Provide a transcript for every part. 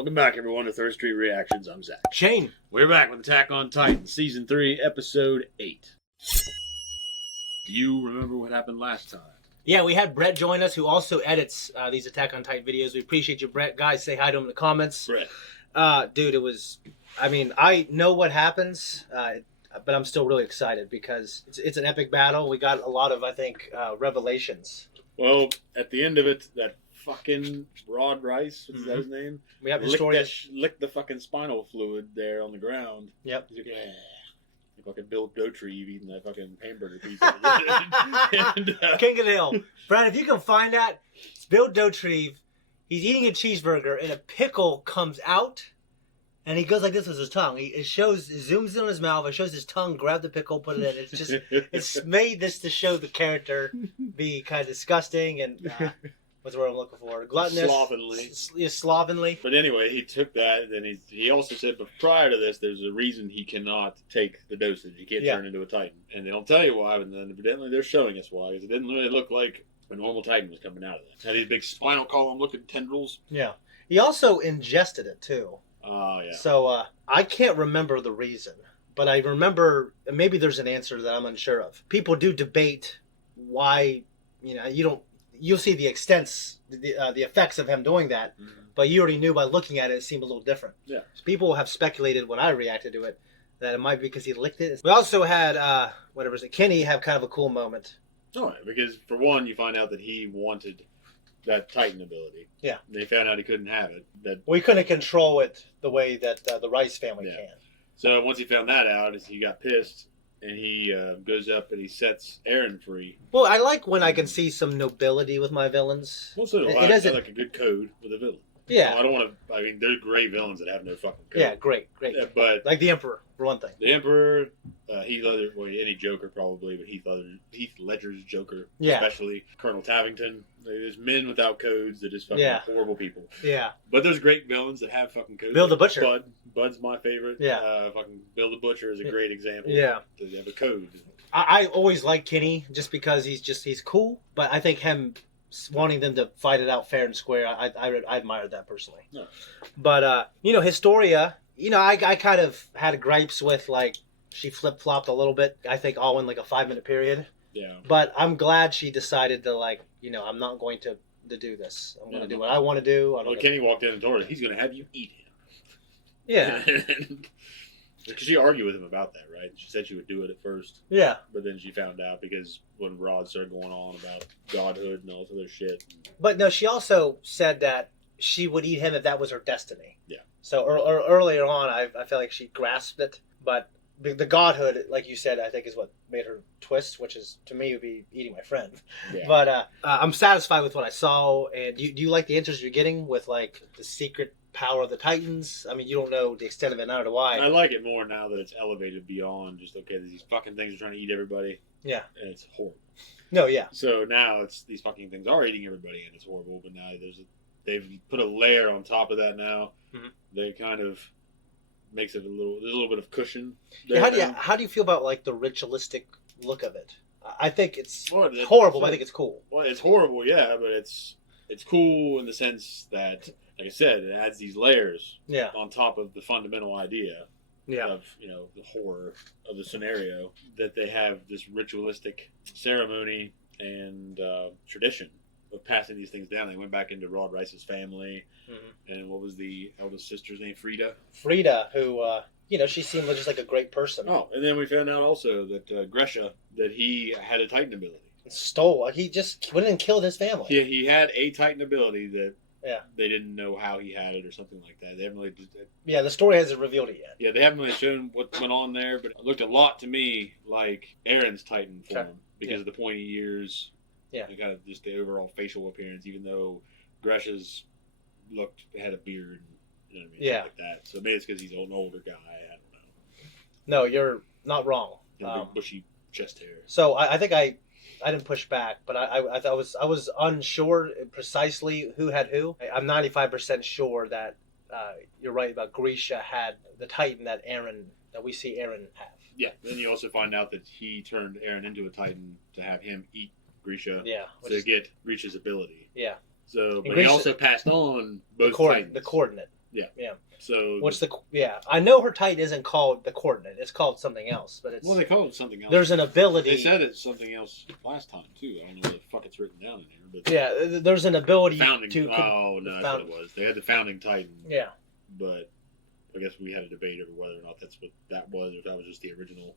Welcome back, everyone, to ThirdStreet Reactions. I'm Zach. Shane. We're back with Attack on Titan, Season 3, Episode 8. Do you remember what happened last time? Yeah, we had Brett join us, who also edits these Attack on Titan videos. We appreciate you, Brett. Guys, say hi to him in the comments. Brett. Dude, it was... I mean, I know what happens, but I'm still really excited because it's an epic battle. We got a lot of, I think, revelations. Well, at the end of it, that fucking Rod Rice, what's that his name? We have the story. Licked the fucking spinal fluid there on the ground. Yep. He's like, yeah. Like fucking Bill Dotrieve eating that fucking hamburger pizza. King of the Hill. Brad, if you can find that, it's Bill Dotrieve. He's eating a cheeseburger and a pickle comes out and he goes like this with his tongue. It zooms in on his mouth. It shows his tongue, grab the pickle, put it in. It's just, it's made this to show the character be kind of disgusting and... what's the word I'm looking for? Gluttonous. Slovenly. But anyway, he took that, and then he also said, but prior to this, there's a reason he cannot take the dosage. He can't turn into a Titan. And they don't tell you why, but then evidently they're showing us why. Because it didn't really look like a normal Titan was coming out of that. It had these big spinal column-looking tendrils. Yeah. He also ingested it, too. Oh, yeah. So, I can't remember the reason. But I remember, maybe there's an answer that I'm unsure of. People do debate why, you'll see the extents, the effects of him doing that, but you already knew by looking at it, it seemed a little different. Yeah. So people have speculated when I reacted to it that it might be because he licked it. We also had, Kenny have kind of a cool moment. Oh, because for one, you find out that he wanted that Titan ability. Yeah. They found out he couldn't have it. We couldn't control it the way that the Rice family can. So once he found that out, he got pissed. And he goes up and he sets Eren free. Well, I like when I can see some nobility with my villains. Well, so I like a good code with a villain. Yeah. I don't want to... I mean, there's great villains that have no fucking code. Yeah, great. Yeah, but... Like the Emperor, for one thing. The Emperor, Heath Ledger... Well, any Joker, probably, but Heath Ledger's Joker. Yeah. Especially Colonel Tavington. There's men without codes that are just fucking horrible people. Yeah. But there's great villains that have fucking codes. Bill the Butcher. Bud's my favorite. Yeah. Fucking Bill the Butcher is a great example. Yeah. They have a code. I always like Kenny just because he's cool, but I think him wanting them to fight it out fair and square, I admired that personally. No. But, Historia, I kind of had gripes with, like, she flip-flopped a little bit, I think all in like a 5-minute period. Yeah. But I'm glad she decided to, like, I'm not going to do this. I'm going to do what I want to do. Well, Kenny walked in and told her, he's going to have you eat him. Yeah. Because she argued with him about that, right? She said she would do it at first. Yeah. But then she found out because when Rod started going on about godhood and all this other shit. But no, she also said that she would eat him if that was her destiny. Yeah. So earlier on, I feel like she grasped it. But the godhood, like you said, I think is what made her twist, which is, to me, would be eating my friend. Yeah. But I'm satisfied with what I saw. And do you like the answers you're getting with, like, the secret power of the Titans? I mean, you don't know the extent of it, neither do I. I like it more now that it's elevated beyond just, okay, these fucking things are trying to eat everybody. Yeah. And it's horrible. No, yeah. So now it's these fucking things are eating everybody and it's horrible, but now they've put a layer on top of that now. Mm-hmm. They kind of makes it there's a little bit of cushion. Yeah, how do you feel about, like, the ritualistic look of it? I think it's horrible, but I think it's cool. Well, it's horrible, yeah, but it's cool in the sense that, like I said, it adds these layers on top of the fundamental idea of, the horror of the scenario, that they have this ritualistic ceremony and tradition of passing these things down. They went back into Rod Rice's family, and what was the eldest sister's name? Frida, who, she seemed just like a great person. Oh, and then we found out also that Gresha, that he had a Titan ability. He just went and killed his family. Yeah, he had a Titan ability that they didn't know how he had it or something like that. They haven't really... Yeah, the story hasn't revealed it yet. Yeah, they haven't really shown what went on there, but it looked a lot to me like Eren's Titan form because of the pointy ears. Yeah. And kind of just the overall facial appearance, even though Gresha's had a beard and shit like that. So maybe it's because he's an older guy. I don't know. No, you're not wrong. And big bushy chest hair. So I think I didn't push back, but I was unsure precisely who had who. I'm 95% sure that you're right about Grisha had the Titan that we see Eren have. Yeah. Then you also find out that he turned Eren into a Titan to have him eat Grisha. Yeah. To get Grisha's ability. Yeah. So, but Grisha, he also passed on both Titans. The coordinate. Yeah. Yeah. So what's I know her Titan isn't called the coordinate. It's called something else, but it's... Well, they call it something else. There's an ability... They said it's something else last time, too. I don't know what the fuck it's written down in here. But yeah, there's an ability to... Oh, no, that's what it was. They had the founding Titan. Yeah. But I guess we had a debate over whether or not that's what that was, or if that was just the original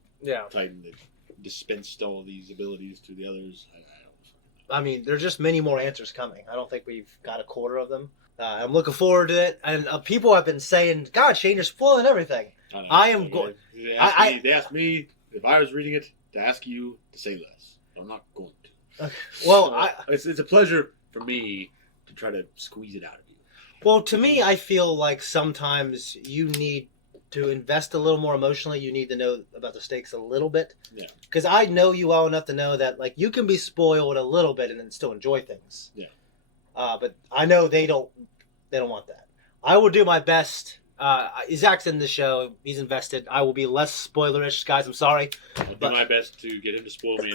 Titan that dispensed all these abilities to the others. I don't know. I mean, there's just many more answers coming. I don't think we've got a quarter of them. I'm looking forward to it. And people have been saying, God, Shane, you're spoiling everything. I am going... They asked me, if I was reading it, to ask you to say less. I'm not going to. Well, it's a pleasure for me to try to squeeze it out of you. Well, to me, I feel like sometimes you need to invest a little more emotionally. You need to know about the stakes a little bit. Yeah. Because I know you well enough to know that like you can be spoiled a little bit and then still enjoy things. Yeah. But I know they don't want that. I will do my best. Zach's in the show. He's invested. I will be less spoilerish, guys. I'm sorry. I'll do my best to get him to spoil me.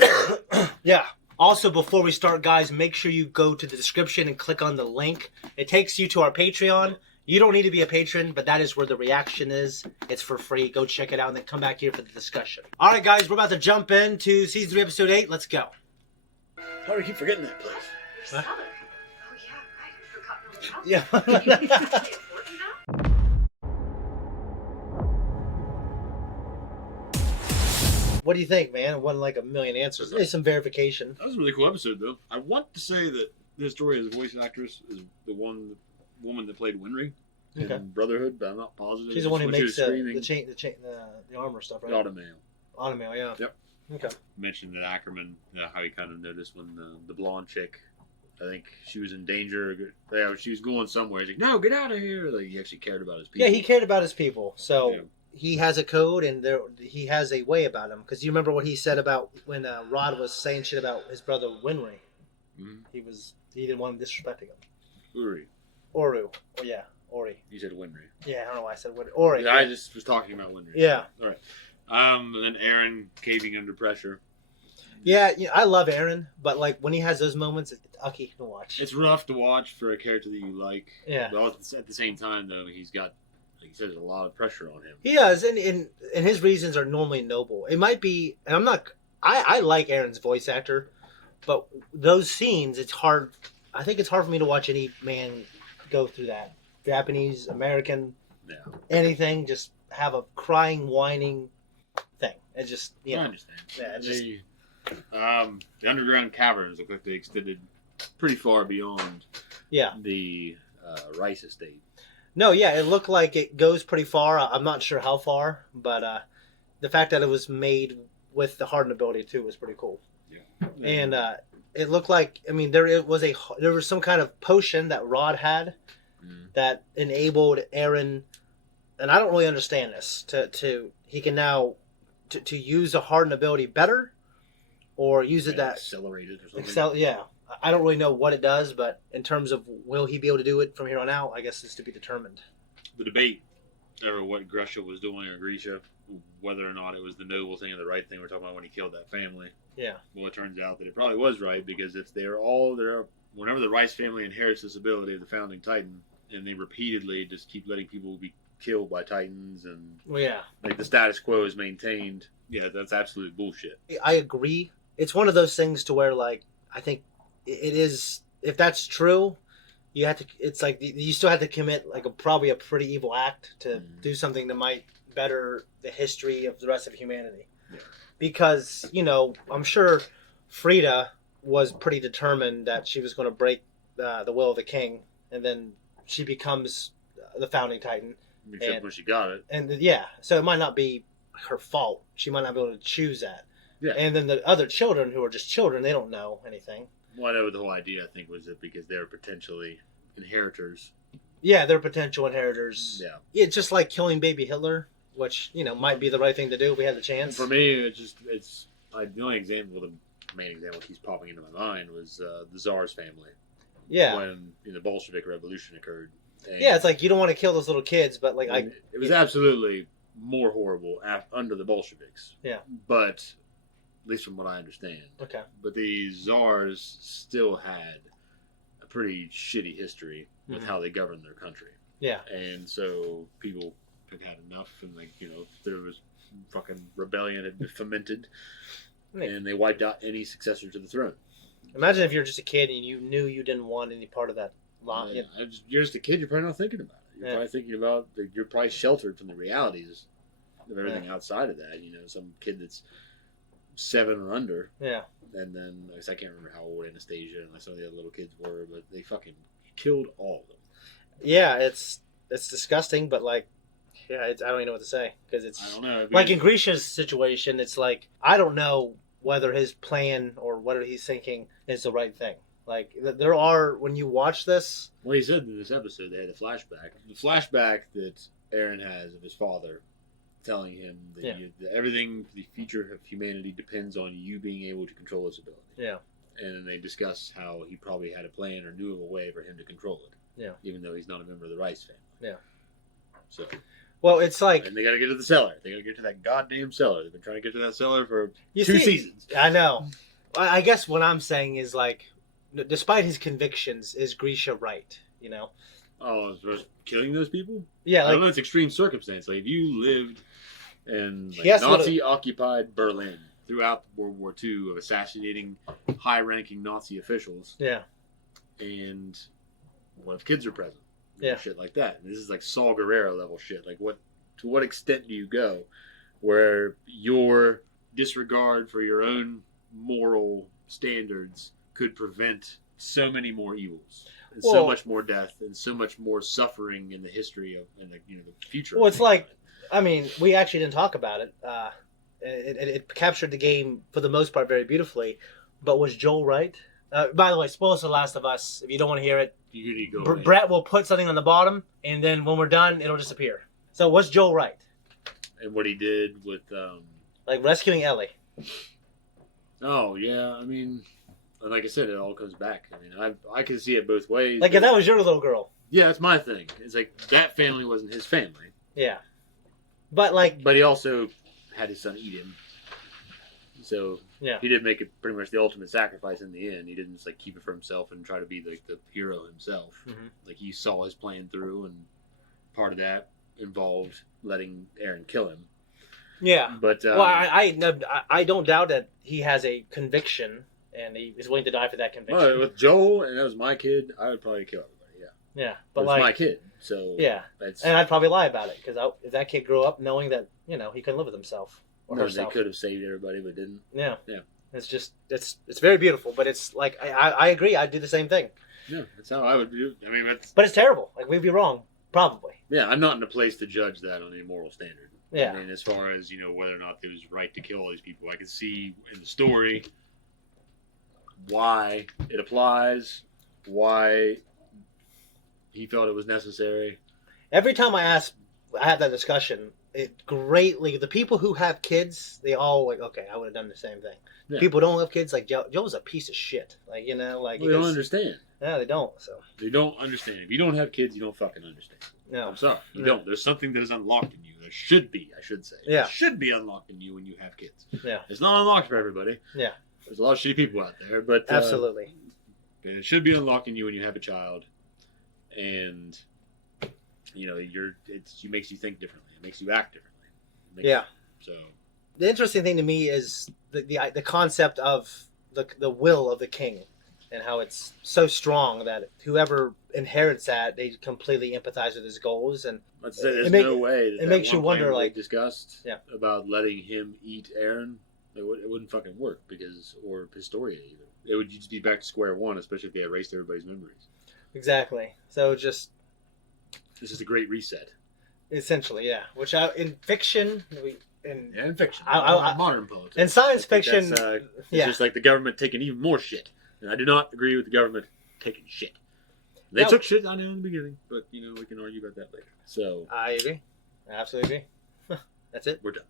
Yeah. Also, before we start, guys, make sure you go to the description and click on the link. It takes you to our Patreon. You don't need to be a patron, but that is where the reaction is. It's for free. Go check it out and then come back here for the discussion. All right, guys, we're about to jump into Season 3, Episode 8. Let's go. How do you keep forgetting that place? Huh? Oh, yeah, right. I forgot all about it. Yeah. What do you think, man? It wasn't like a million answers. There's some verification. That was a really cool episode, though. I want to say that Historia's voice actress is the woman that played Winry in Brotherhood, but I'm not positive. She's the one who makes the armor stuff, right? Automail. Automail, yeah. Yep. Okay. Mentioned that Ackerman, how he kind of noticed when the blonde chick, I think she was in danger. Yeah, she was going somewhere. He's like, "No, get out of here!" Like he actually cared about his people. Yeah, he cared about his people. So he has a code, and he has a way about him. Because you remember what he said about when Rod was saying shit about his brother Winry. Mm-hmm. He didn't want him disrespecting him. Oru. Oh yeah, Ori. You said Winry. Yeah, I don't know why I said Winry. Ori. Yeah, I just was talking about Winry. Yeah. All right. And then Aaron caving under pressure. Yeah, I love Aaron, but like when he has those moments, it's ucky to watch. It's rough to watch for a character that you like. Yeah. But at the same time, though, he's got, like you said, a lot of pressure on him. He does, and his reasons are normally noble. It might be, and I'm not. I like Aaron's voice actor, but those scenes, it's hard. I think it's hard for me to watch any man go through that. Japanese, American, anything, just have a crying, whining thing. It's just, I understand. Yeah, it's just. The underground caverns look like they extended pretty far beyond the rice estate. No, yeah, it looked like it goes pretty far. I'm not sure how far, but the fact that it was made with the hardened ability too was pretty cool. Yeah. And it looked like, I mean, there was some kind of potion that Rod had that enabled Aaron, and I don't really understand this, he can now to use a hardened ability better. Or use it that accelerated or something. Yeah, I don't really know what it does, but in terms of will he be able to do it from here on out, I guess it's to be determined. The debate over what Grisha was doing, or Grisha, whether or not it was the noble thing or the right thing. We're talking about when he killed that family. Yeah. Well, it turns out that it probably was right because if whenever the Rice family inherits this ability of the founding Titan, and they repeatedly just keep letting people be killed by Titans, and like the status quo is maintained. Yeah, that's absolute bullshit. I agree. It's one of those things to where, like, I think it is. If that's true, you have to. It's like you still have to commit like probably a pretty evil act to do something that might better the history of the rest of humanity. Yeah. Because I'm sure Frida was pretty determined that she was going to break the will of the king, and then she becomes the founding Titan. Except when she got it. And so it might not be her fault. She might not be able to choose that. Yeah. And then the other children who are just children, they don't know anything. Well, I know the whole idea, I think, was that because they're potentially inheritors. Yeah, they're potential inheritors. Yeah. It's just like killing baby Hitler, which, might be the right thing to do if we had the chance. For me, the only example, the main example that keeps popping into my mind was the Tsar's family. Yeah. When the Bolshevik Revolution occurred. And it's like you don't want to kill those little kids, but like it was absolutely more horrible under the Bolsheviks. Yeah. But at least from what I understand. Okay. But the Tsars still had a pretty shitty history with how they governed their country. Yeah. And so people had had enough, and there was fucking rebellion had been fomented, and they wiped out any successor to the throne. Imagine if you're just a kid and you knew you didn't want any part of that. You're just a kid. You're probably not thinking about it. You're probably thinking about you're probably sheltered from the realities of everything outside of that. Some kid that's 7 or under. Yeah. And then I can't remember how old Anastasia and some of the other little kids were, but they fucking killed all of them. Yeah, it's disgusting, but I don't even know what to say because I don't know. Like in Grisha's situation, it's like I don't know whether his plan or whatever he's thinking is the right thing. Like there are when you watch this. Well, he said in this episode they had a flashback. The flashback that Aaron has of his father telling him that everything, the future of humanity depends on you being able to control his ability. Yeah. And they discuss how he probably had a plan or knew of a way for him to control it. Yeah. Even though he's not a member of the Rice family. Yeah. So. Well, it's like... And they got to get to the cellar. They got to get to that goddamn cellar. They've been trying to get to that cellar for 2 seasons. I know. I guess what I'm saying is despite his convictions, is Grisha right? Oh, as killing those people? Yeah. I don't know, it's extreme circumstance. Like, if you lived in Nazi-occupied Berlin throughout World War II of assassinating high-ranking Nazi officials. Yeah. And what if kids are present? Yeah. Shit like that. And this is like Saul Guerrero level shit. Like, to what extent do you go where your disregard for your own moral standards could prevent so many more evils? And so much more death and so much more suffering in the history of the future. Well, it's we actually didn't talk about it. It captured the game for the most part very beautifully. But was Joel right? By the way, spoilers for The Last of Us. If you don't want to hear it, Brett will put something on the bottom, and then when we're done, it'll disappear. So was Joel right? And what he did with... rescuing Ellie. Oh, yeah. I mean... Like I said, it all comes back. I mean, I can see it both ways. If that was your little girl. Yeah, that's my thing. It's like, that family wasn't his family. Yeah. But But he also had his son eat him. So, yeah. He did make it pretty much the ultimate sacrifice in the end. He didn't just, keep it for himself and try to be, the hero himself. Mm-hmm. He saw his plan through, and part of that involved letting Aaron kill him. Yeah. But, I don't doubt that he has a conviction... And he is willing to die for that conviction. Well, with Joel, and that was my kid, I would probably kill everybody, yeah. Yeah. But it's my kid, so... Yeah. And I'd probably lie about it, because if that kid grew up knowing that, he couldn't live with himself or herself. They could have saved everybody, but didn't. Yeah. Yeah. It's just, it's very beautiful, but it's I agree, I'd do the same thing. Yeah, that's how I would do it. I mean, But it's terrible. We'd be wrong, probably. Yeah, I'm not in a place to judge that on a moral standard. Yeah. I mean, as far as, whether or not it was right to kill all these people, I can see in the story... why it applies, why he felt it was necessary. Every time I have that discussion, the people who have kids, they all okay, I would have done the same thing. Yeah. People who don't have kids, Joe's a piece of shit. They don't understand. Yeah, they don't. So they don't understand. If you don't have kids, you don't fucking understand. No. I'm sorry, you don't. There's something that is unlocked in you. There should be, I should say. Yeah. It should be unlocked in you when you have kids. Yeah. It's not unlocked for everybody. Yeah. There's a lot of shitty people out there, but absolutely, it should be unlocking you when you have a child, and it makes you think differently. It makes you act differently. So the interesting thing to me is the concept of the will of the king, and how it's so strong that whoever inherits that, they completely empathize with his goals, and there's no way it makes you wonder, discussed about letting him eat Aaron. It wouldn't fucking work or Historia either. It would just be back to square one, especially if they erased everybody's memories. Exactly. So this is a great reset. Essentially, yeah. Which in fiction, in fiction, modern politics, in science fiction, it's just like the government taking even more shit, and I do not agree with the government taking shit. They took shit, I know, in the beginning, but we can argue about that later. So I agree. I absolutely agree. That's it. We're done.